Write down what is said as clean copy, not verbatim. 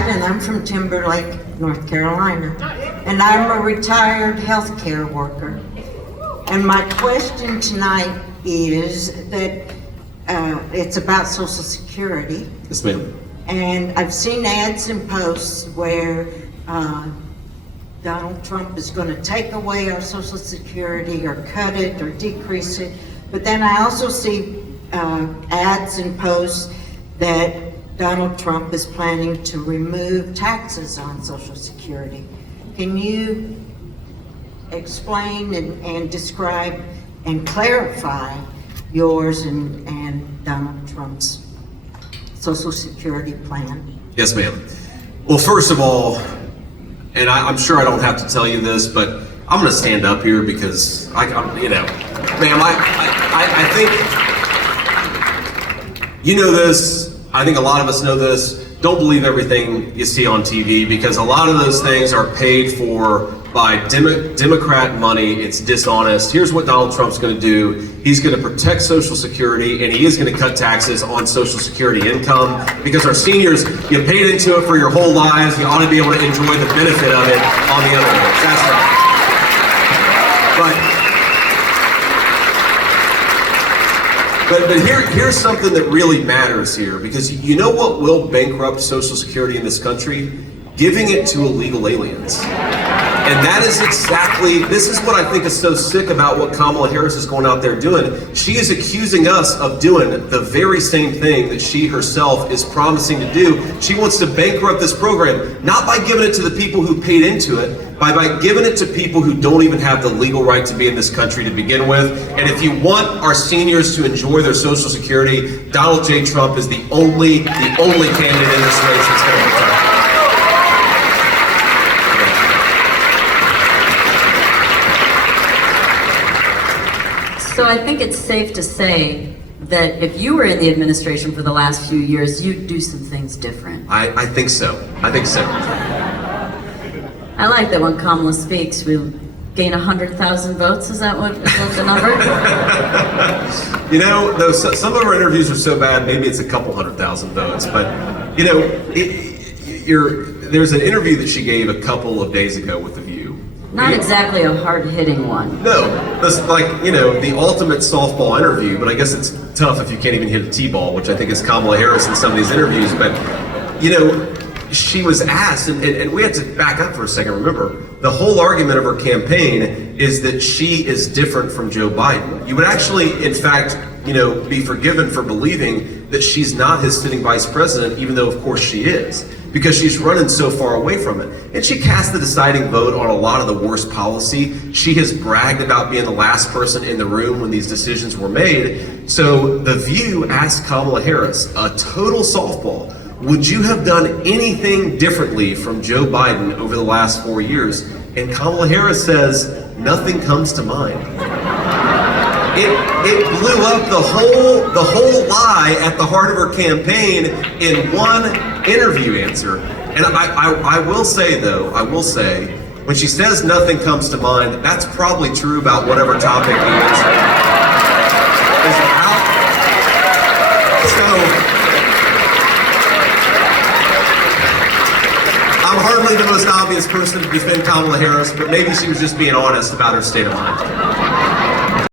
Platt, and I'm from Timberlake, North Carolina. And I'm a retired healthcare worker. And my question tonight is that it's about Social Security. Yes, ma'am. And I've seen ads and posts where Donald Trump is going to take away our Social Security or cut it or decrease it. But then I also see ads and posts that Donald Trump is planning to remove taxes on Social Security. Can you explain and describe and clarify yours and Donald Trump's Social Security plan? Yes, ma'am. Well, first of all, and I'm sure I don't have to tell you this, but I'm going to stand up here because I'm, ma'am, I think you know this. I think a lot of us know this. Don't believe everything you see on TV, because a lot of those things are paid for by Democrat money. It's dishonest. Here's what Donald Trump's going to do. He's going to protect Social Security, and he is going to cut taxes on Social Security income, because our seniors, you paid into it for your whole lives. You ought to be able to enjoy the benefit of it on the other hand. That's right. But here's something that really matters here, because you know what will bankrupt Social Security in this country? Giving it to illegal aliens. And that is exactly, this is what I think is so sick about what Kamala Harris is going out there doing. She is accusing us of doing the very same thing that she herself is promising to do. She wants to bankrupt this program, not by giving it to the people who paid into it, by giving it to people who don't even have the legal right to be in this country to begin with. And if you want our seniors to enjoy their Social Security, Donald J. Trump is the only candidate in this race that's going to protect it. So I think it's safe to say that if you were in the administration for the last few years, you'd do some things different. I think so. I think so. I like that when Kamala speaks, we gain 100,000 votes. Is that the number? You know, though some of our interviews are so bad, maybe it's a couple 100,000 votes. But you know, there's an interview that she gave a couple of days ago with The View. Not exactly a hard-hitting one. No, that's like, you know, the ultimate softball interview, but I guess it's tough if you can't even hit a T-ball, which I think is Kamala Harris in some of these interviews. But, you know, she was asked, and we had to back up for a second. Remember, the whole argument of her campaign is that she is different from Joe Biden. You would actually, in fact, you know, be forgiven for believing that she's not his sitting vice president, even though, of course, she is, because she's running so far away from it. And she cast the deciding vote on a lot of the worst policy. She has bragged about being the last person in the room when these decisions were made. So The View asked Kamala Harris, a total softball, would you have done anything differently from Joe Biden over the last 4 years? And Kamala Harris says, nothing comes to mind. It blew up the whole lie at the heart of her campaign in one interview answer. And I will say, though, when she says nothing comes to mind, that's probably true about whatever topic the answer is about. So I'm hardly the most obvious person to defend Kamala Harris, but maybe she was just being honest about her state of mind.